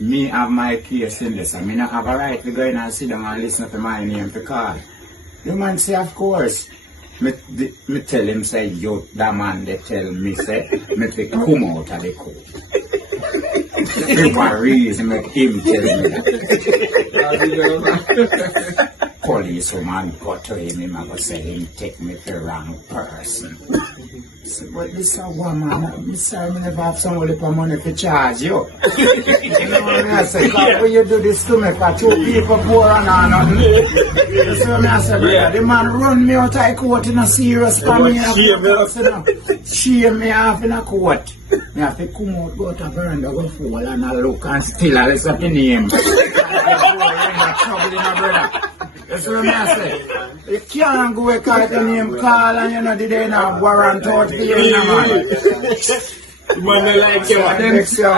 Me have my case in this. I mean, I have a right to go in and sit down and listen to my name because the man say, of course. Me tell him, say, yo, that man, they tell me, say, me to come out of the court. For a reason, make him tell me that. Police woman got to him I go say him take me to the wrong person. So, but this a woman, I'm sorry, I never have somebody for money to charge you. You know what I say? Because when you do this to me for two people poor and all nothing. You see what I say, brother? The man run me out of court in a serious family. Shame me off in a court. Me have to come out, go to a veranda, go fall and I look and still I listen to name. Trouble in a brother. That's what I say. You can't go and call the name call and you know the day now warrant out for you, man. Man, I like you. Next year,